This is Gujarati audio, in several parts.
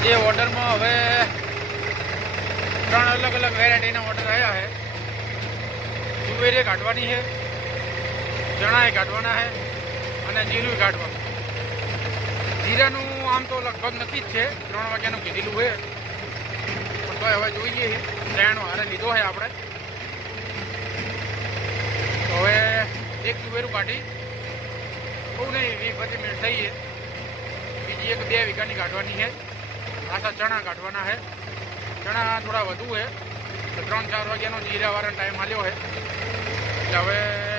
આજે ઓર્ડરમાં હવે 3 અલગ અલગ વેરાયટીના ઓર્ડર આવ્યા છે। તુવેરે કાઢવાની છે, ચણાએ કાઢવાના છે અને જીરું કાઢવાનું। જીરાનું આમ તો લગભગ નક્કી જ છે, 3 વાગ્યાનું કીધેલું છે, પણ તો હવે જોઈએ ત્રણનો હારે લીધો છે આપણે। તો હવે એક તુવેરું કાઢી બહુ નહીં 20-25 મિનિટ થઈ છે। બીજી 1-2 વીઘાની કાઢવાની છે। આછા ચણા કાઢવાના છે। ચણા થોડા વધુ છે, 3-4 વાગ્યાનો જીરાવાળાનો ટાઈમ આલ્યો છે, એટલે હવે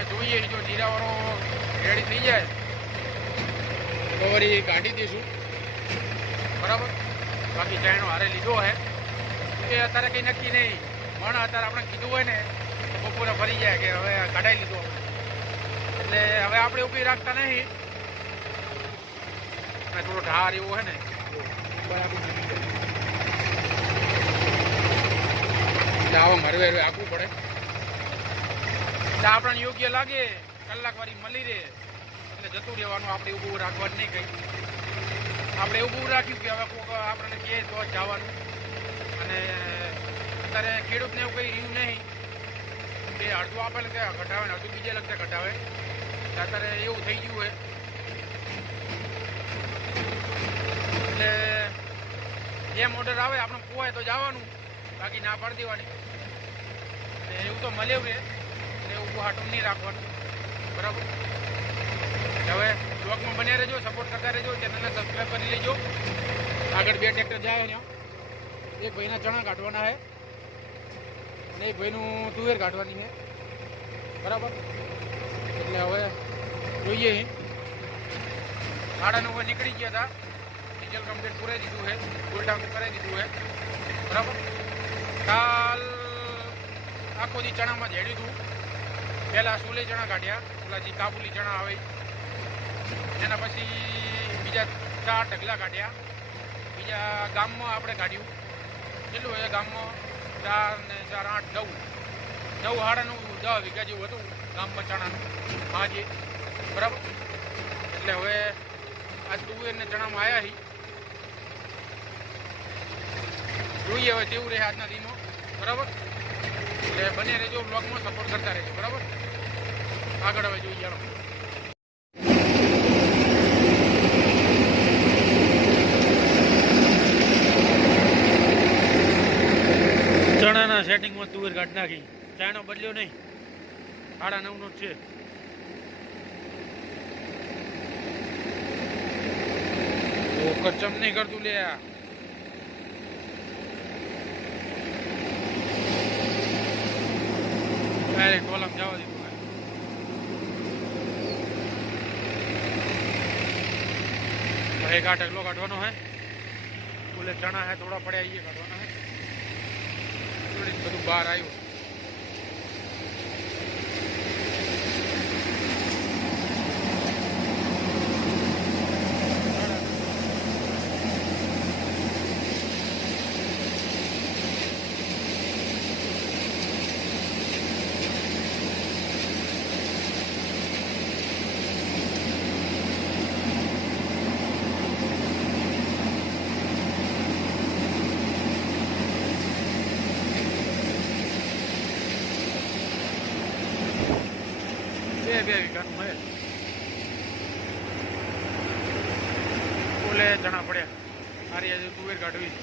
જોઈએ જો જીરાવાળો રેડી થઈ જાય તો વળી કાઢી દઈશું, બરાબર। બાકી ચાયનો હારે લીધો છે એ અત્યારે કંઈ નક્કી નહીં, પણ અત્યારે આપણે કીધું હોય ને બપોરે ફરી જાય કે હવે કાઢાઈ લીધો, એટલે હવે આપણે ઊભી રાખતા નહીં। થોડો ઢાર એવો છે ને બરાબર, એટલે આવા મરવે આખવું પડે, એટલે આપણને યોગ્ય લાગે કલાક વાળી મળી રહે એટલે જતું રહેવાનું, આપણે ઊભું રાખવાનું નહીં કંઈ। આપણે ઊભું રાખ્યું કે હવે કોઈક આપણને કહે તો જ જવાનું, અને અત્યારે ખેડૂતને એવું કંઈ રહ્યું નહીં કે અડધું આપે લગે ઘટાવે ને અડધું બીજે લગતે ઘટાવે, અત્યારે એવું થઈ ગયું હોય। એટલે જેમ ઓર્ડર આવે આપણે પોવાય તો જવાનું, બાકી ના પાડી દેવાની, એવું તો મળ્યું રહે એટલે એવું હાટું નહીં રાખવાનું, બરાબર। હવે બ્લોગમાં બન્યા રહેજો, સપોર્ટ કરતા રહેજો, ચેનલને સબસ્ક્રાઈબ કરી લેજો। આગળ 2 ટ્રેક્ટર જાય ત્યાં, એક ભાઈના ચણા કાઢવાના છે અને એક ભાઈનું તુવેર કાઢવાની છે, બરાબર। એટલે હવે જોઈએ 9:30 નીકળી ગયા હતા, ડીઝલ કમ્પ્લીટ પૂરાઈ દીધું છે, ફૂલ ટાંકું કરાવી દીધું છે, બરાબર। કાલ આખો દી ચણામાં ઝેડ્યું હતું, પહેલાં સોલે ચણા કાઢ્યા, ઓલા જે કાબુલી ચણા આવે એના પછી બીજા 4 ઢગલા કાઢ્યા, બીજા ગામમાં આપણે કાઢ્યું, કેટલું છે ગામમાં 4 ને 4 8 9 10 વીઘા જેવું હતું ગામમાં ચણાનું આજે, બરાબર। એટલે હવે આ તુવેર ને ચણામાં આવ્યા છીએ, જોઈએ હવે જેવું રહે આજના દિનો, બરાબર। એટલે બને રહેજો, બ્લોગમાં સપોર્ટ કરતા રહેજો, બરાબર। આગળ હવે જોઈએ ચાલો। ચણાના સેટિંગમાં તુવેર કાઢી નાખી, ચાયનો બદલ્યો નહીં, 9:30નો જ છે। કચમ નહીં કરતું લે, ડાયરેક્ટ ટોલામાં જવા દીધું। એક આ ઢગલો કાઢવાનો है, બોલે ચણા है થોડા પડ્યા એ કાઢવાના है, બધું બહાર આવ્યું। બે વીઘાનું મળે, બોલે ચણા પડ્યા, મારી આજે તુવેર કાઢવી।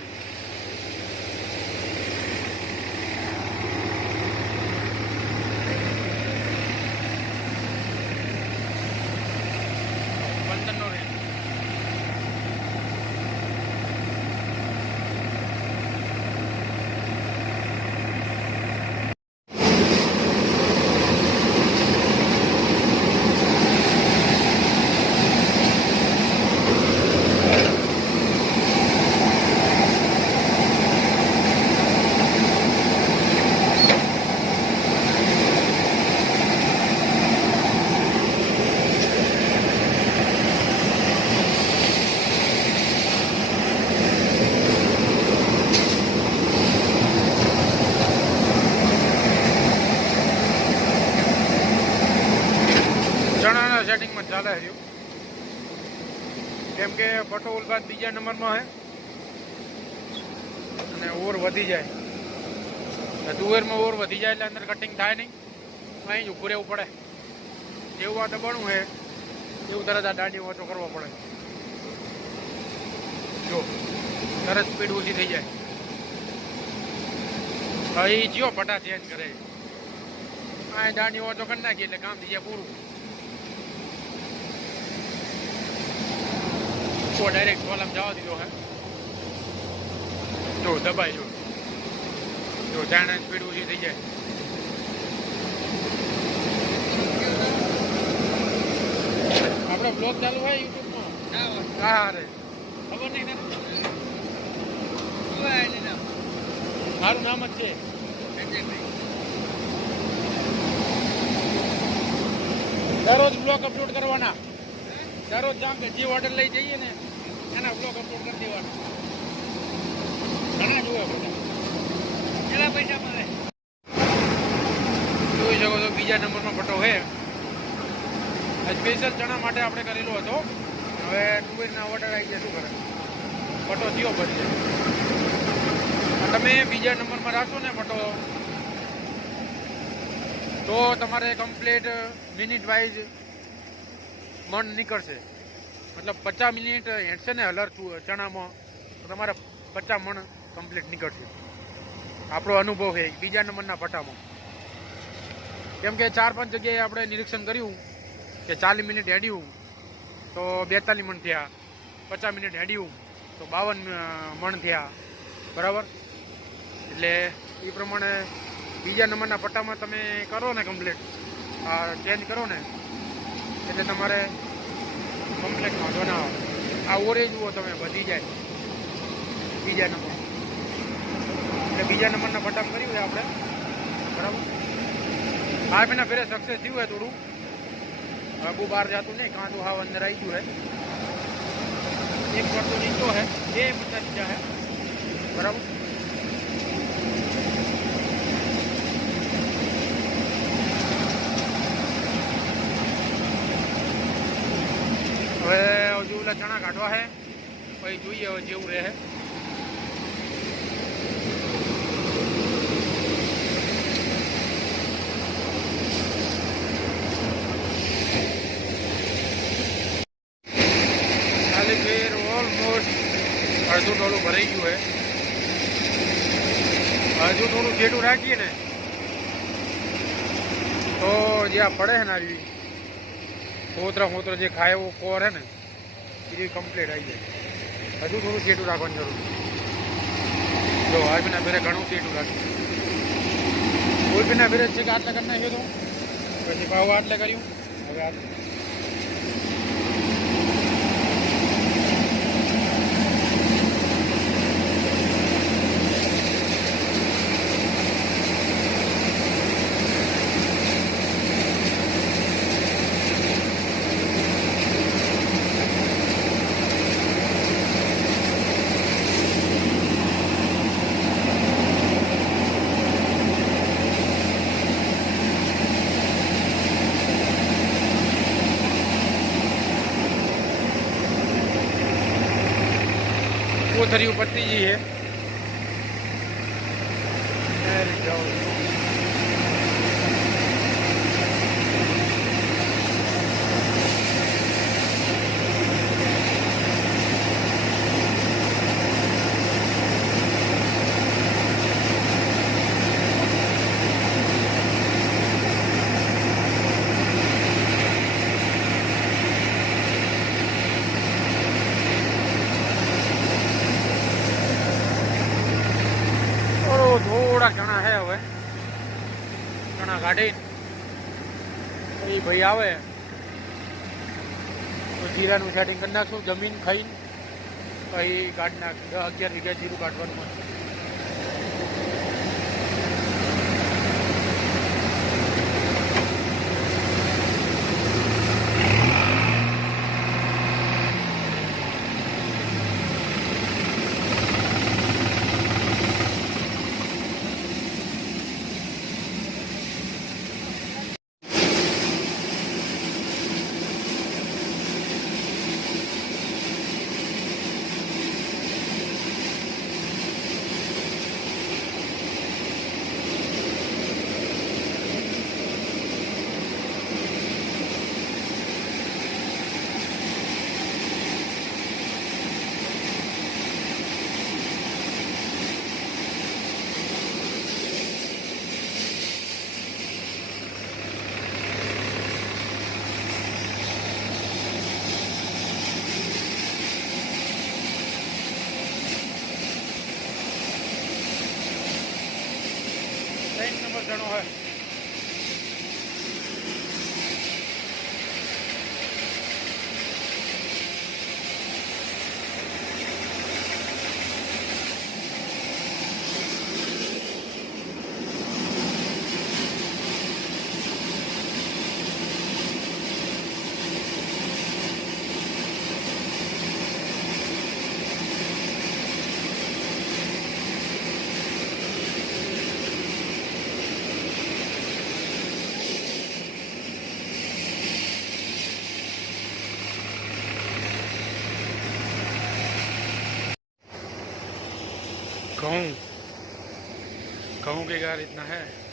સેટિંગમાં ચાલે છે, કેમ કે પટોલ બાદ બીજા નંબરમાં છે, અને ઓર વધી જાય તુવેરમાં ઓર વધી જાય એટલે અંદર કટિંગ થાય નહીં, અહીં જ ઊભું રહેવું પડે. જેવું આ દબાણું છે એવું તરત આ દાંડી ઓછો કરવો પડે. જો તરત સ્પીડ ઓછી થઈ જાય. હવે એ જીઓ પટા ચેન્જ કરે, આ દાંડી ઓછો કરી નાખીએ એટલે કામ થઈ જાય પૂરું. ડાયરેક્ટ કોલમ જવા દીધો હે. જો દબાઈ જો જાણે સ્પીડ ઓછી થઈ જાય. આપણો બ્લોગ ચાલુ હોય યુટ્યુબનો. હા રે ખબર નહીં ને, મારું નામ જ છે. દરરોજ બ્લોગ અપલોડ કરવાના, દરરોજ જામ કે જે ઓર્ડર લઈ જઈએ ને એના બ્લોગ અપલોડ કરી દેવાના. ઘણા જુઓ કેટલા પૈસા મળે જોઈ શકો છો. બીજા નંબરનો પટ્ટો છે, સ્પેશિયલ ચણા માટે આપણે કરેલો હતો. હવે ટુવેરના ઓર્ડર આવી ગયા, શું કરે પટ્ટો થયો બદલે. તમે બીજા નંબરમાં રાખશો ને પટ્ટો તો તમારે કમ્પ્લીટ મિનિટ વાઇઝ મણ નીકળશે. મતલબ 50 મિનિટ હેઠશે ને હલર ચણામાં તો તમારે 50 મણ કમ્પ્લીટ નીકળશે. આપણો અનુભવ છે બીજા નંબરના પટ્ટામાં. કેમ કે 4-5 જગ્યાએ આપણે નિરીક્ષણ કર્યું કે 40 મિનિટ હેડ્યું તો 42 મણ થયા, 50 મિનિટ હેડ્યું તો 52 મણ થયા, બરાબર. એટલે એ પ્રમાણે બીજા નંબરના પટ્ટામાં તમે કરો ને કમ્પ્લીટ ચેન્જ કરો ને એટલે તમારે કમ્પ્લીટ વાંધો ના આવે. આ ઓરે જુઓ તમે વધી જાય બીજા નંબર. એટલે બીજા નંબરના પટ્ટામાં કર્યું છે આપણે, બરાબર. આ મહિના ફેરે સક્સેસ થયું હોય થોડું, બહુ બહાર જતું નહીં, કાંટું હાવ અંદર આવી ગયું છે. એક પડતો નીચો છે, 2 પટ્ટા નીચા છે, બરાબર. હવે હજુ ઓલા ચણા કાઢવા છે, પછી જોઈએ હવે જેવું રહે. ખાલી ફેર ઓલમોસ્ટ અડધું ટોલું ભરાઈ ગયું છે. હજુ થોડું જેટલું રાખીએ ને તો જે આ પડે છે ને આવી ફોતરા જે ખાય એવો કોર હે ને એ કમ્પ્લીટ આવી જાય. હજુ થોડું જેટલું રાખવાની જરૂર. જો આ બીના ફેરે ઘણું જેટલું રાખ્યું. કોઈ બીના ફેરે છે કે આટલે કરી નાખ્યો તો પછી ભાવ આટલે કર્યું. હવે આટલે કોથરી પતી ગઈ છે. થોડા ચણા છે, હવે ચણા કાઢી એ ભાઈ આવે તો જીરાનું સેટિંગ કરી નાખશું. જમીન ખાઈને પછી કાઢી નાખ. 10-11 વીઘા જીરું કાઢવાનું હોય. ઘઉં ઘઉં की गार इतना है।